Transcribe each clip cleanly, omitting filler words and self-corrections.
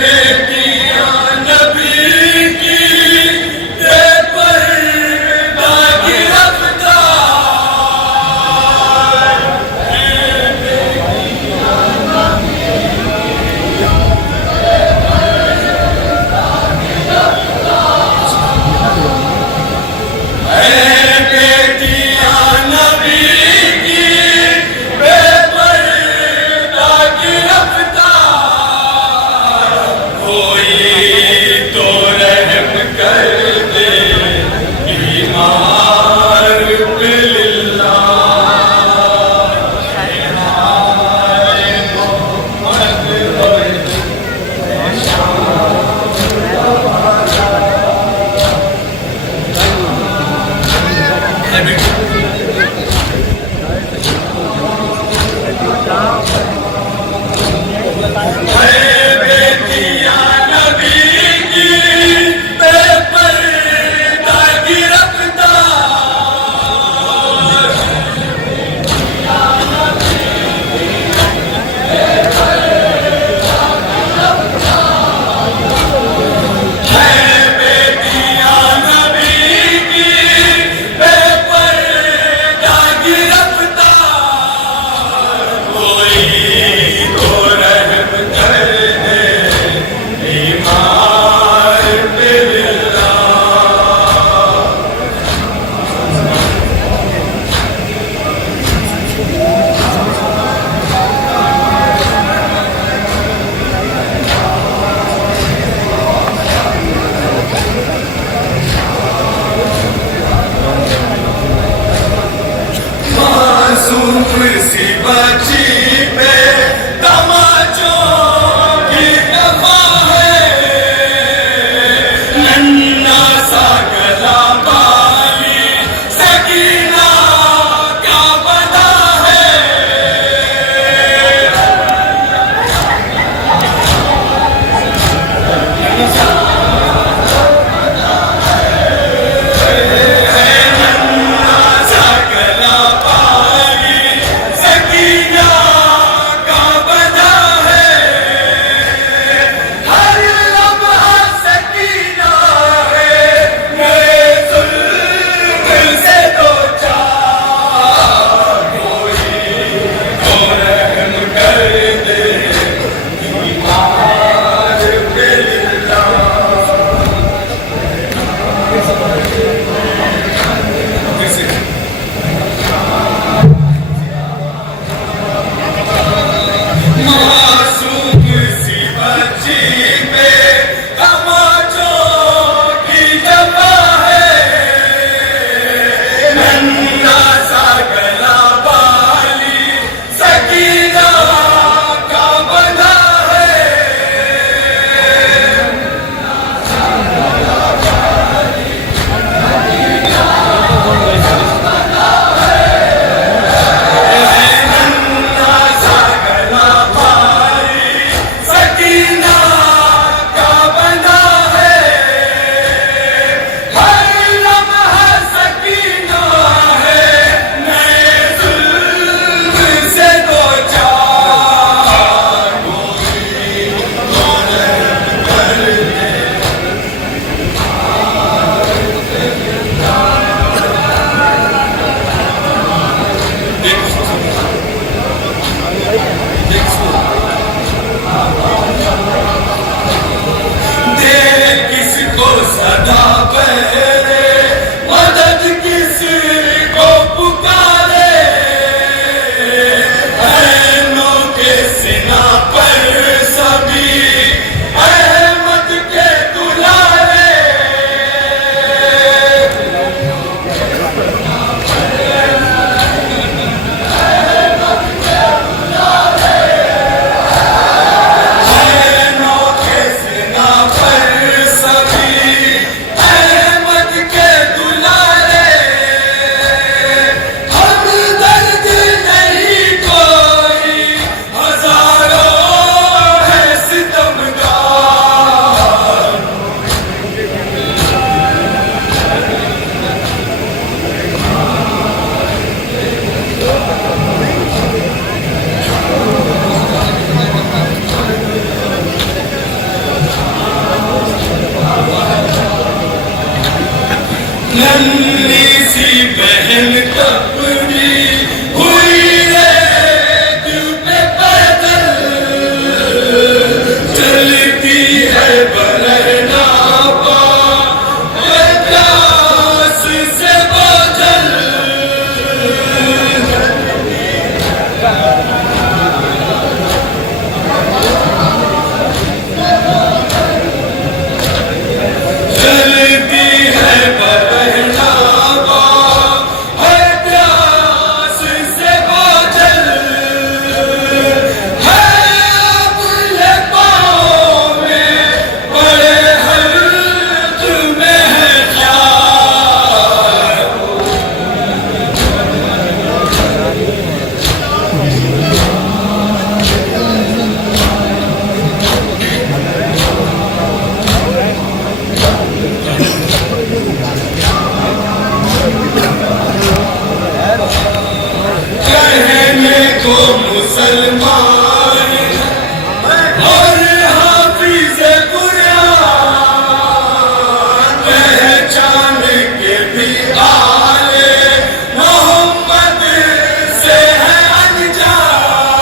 बेटियां नबी की नन्ही सी बहन कपड़ी हुई रे दिल पे पैदल चलती है बरहना पा प्यास से बोझल चलती है बरहना पा प्यास से बोझल है अपने पाँव में बड़े हर्ज में है ख्याल कहने को मुसलमान और हाफिज कुरान पहचान के भी आले मोहम्मद से है अनजान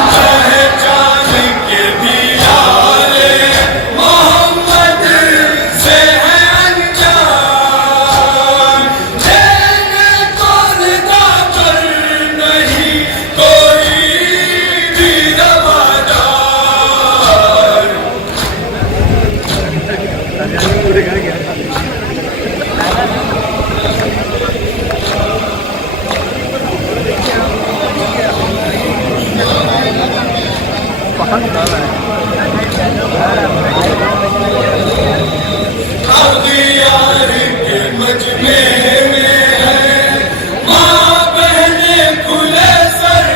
पहचान के भी आले मोहम्मद से है अनजान देने को निदा पर नहीं कोई भी रवादार अगियार के मजमे में है माँ बहने खुले सर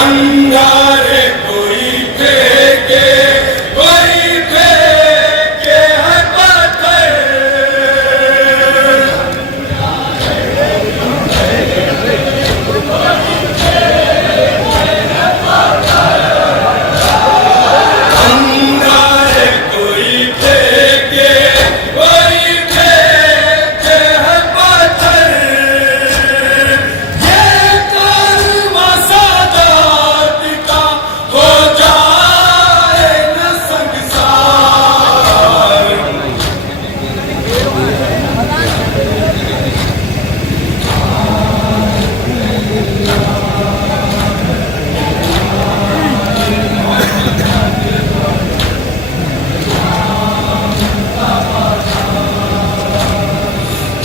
अंगारे कोई फेंके है पत्थर अंगारे कोई फेंके है पत्थर ये कारवां सादात का हो जाए न संगसार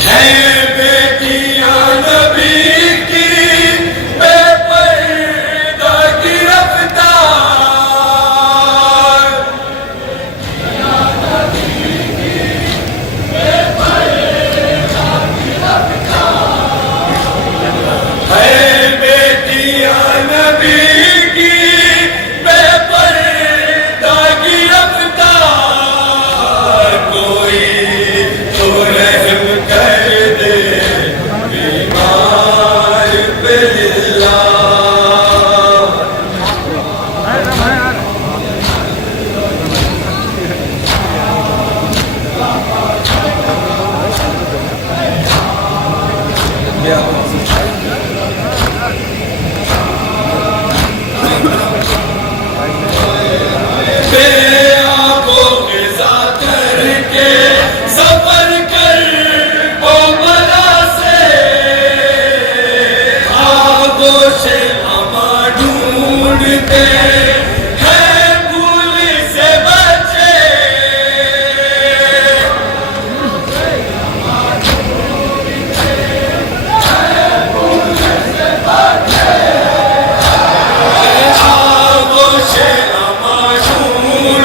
है बेटियां नबी की बेपर्दा गिरफ्तार है बेटियां नबी की बेपर्दा गिरफ्तार कोई तो रहम कर दे बीमार पे लिल्लाह बेआबो ग़िज़ा करके सफ़र कर वो बला से आगोशे अमा ढूंढते हैं भूल से बचे आगोशे अमा ढूंढते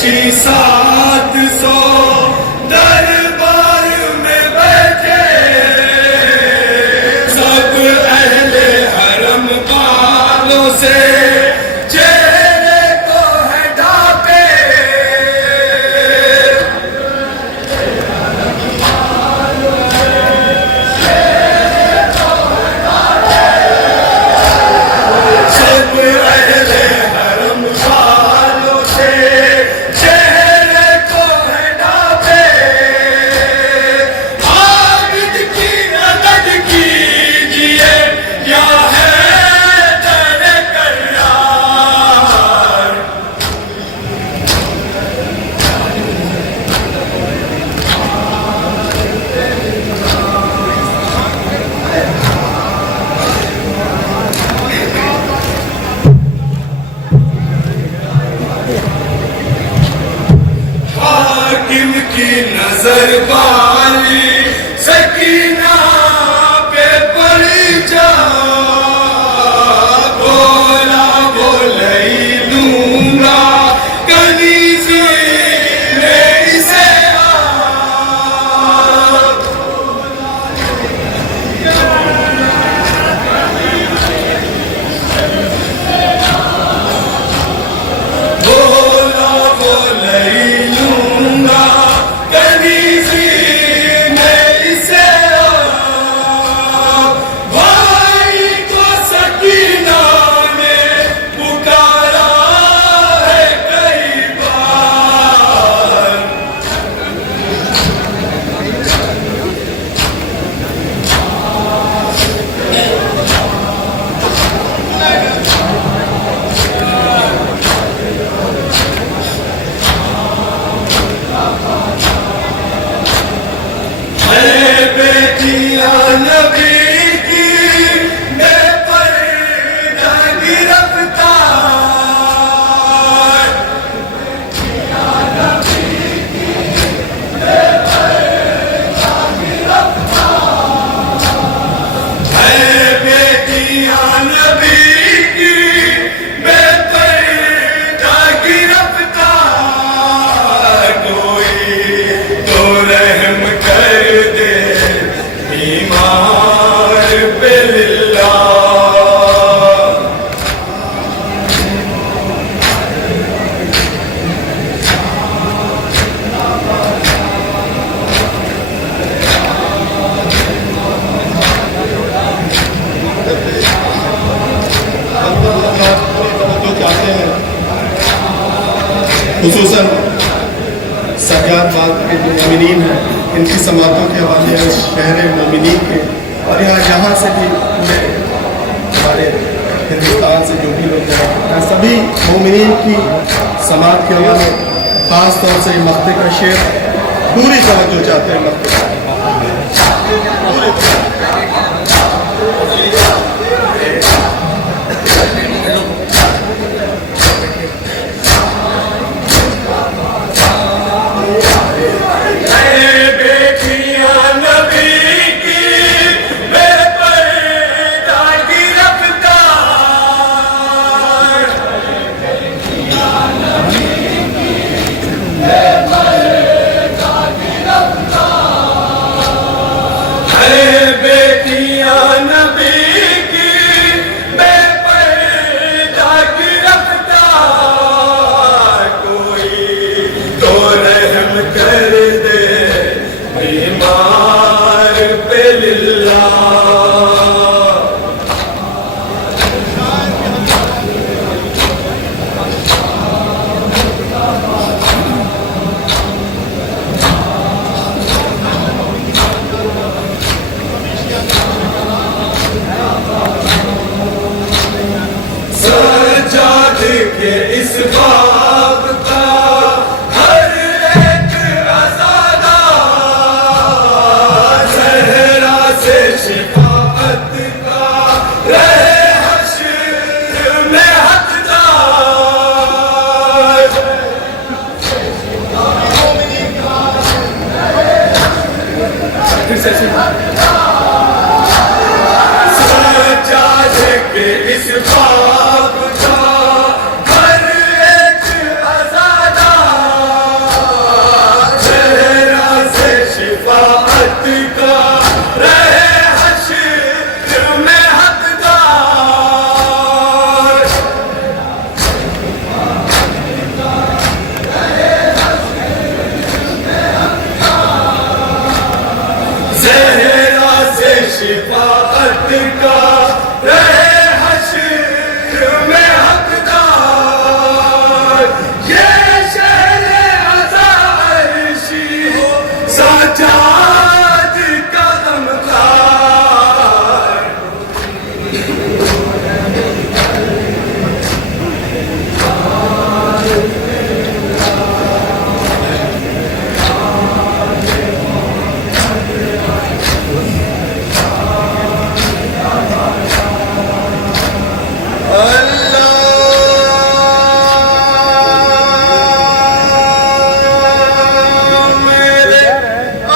700 दरबार में बैठे सब अहले हरम वालों से चेहरे को है ढाके। सब अहले हरम वालों से चेहरे को है ढाके। आबिद की मदद कीजिए या है दर करार। हाकिम की नजर वाली सकीना पे पड़ी जा। बोला बोले लूंगा कनीज़ी में इसे बोला बोले लूंगा कनीज़ी में इसे भाई को सकीना ने पुकारा है कई बार। है बेटियां नबी की बेपर्दा गिरफ्तार। है बेटियां नबी की बेपर्दा गिरफ्तार। कोई तो रहम कर दे ईमान पे लिल्लाह। जो चाहते हैं खुसूसन सज्जाद बाग के जो मोमिनीन हैं इनकी समातों के हवाले हैं शहर मोमिनीन के और यहाँ से भी पूरे हमारे हिंदुस्तान से जो भी लोग हैं सभी मोमिनीन की समात के हवाले ख़ास तौर से मक्ते का शेर पूरी तवज्जो चाहते हैं। मक्ते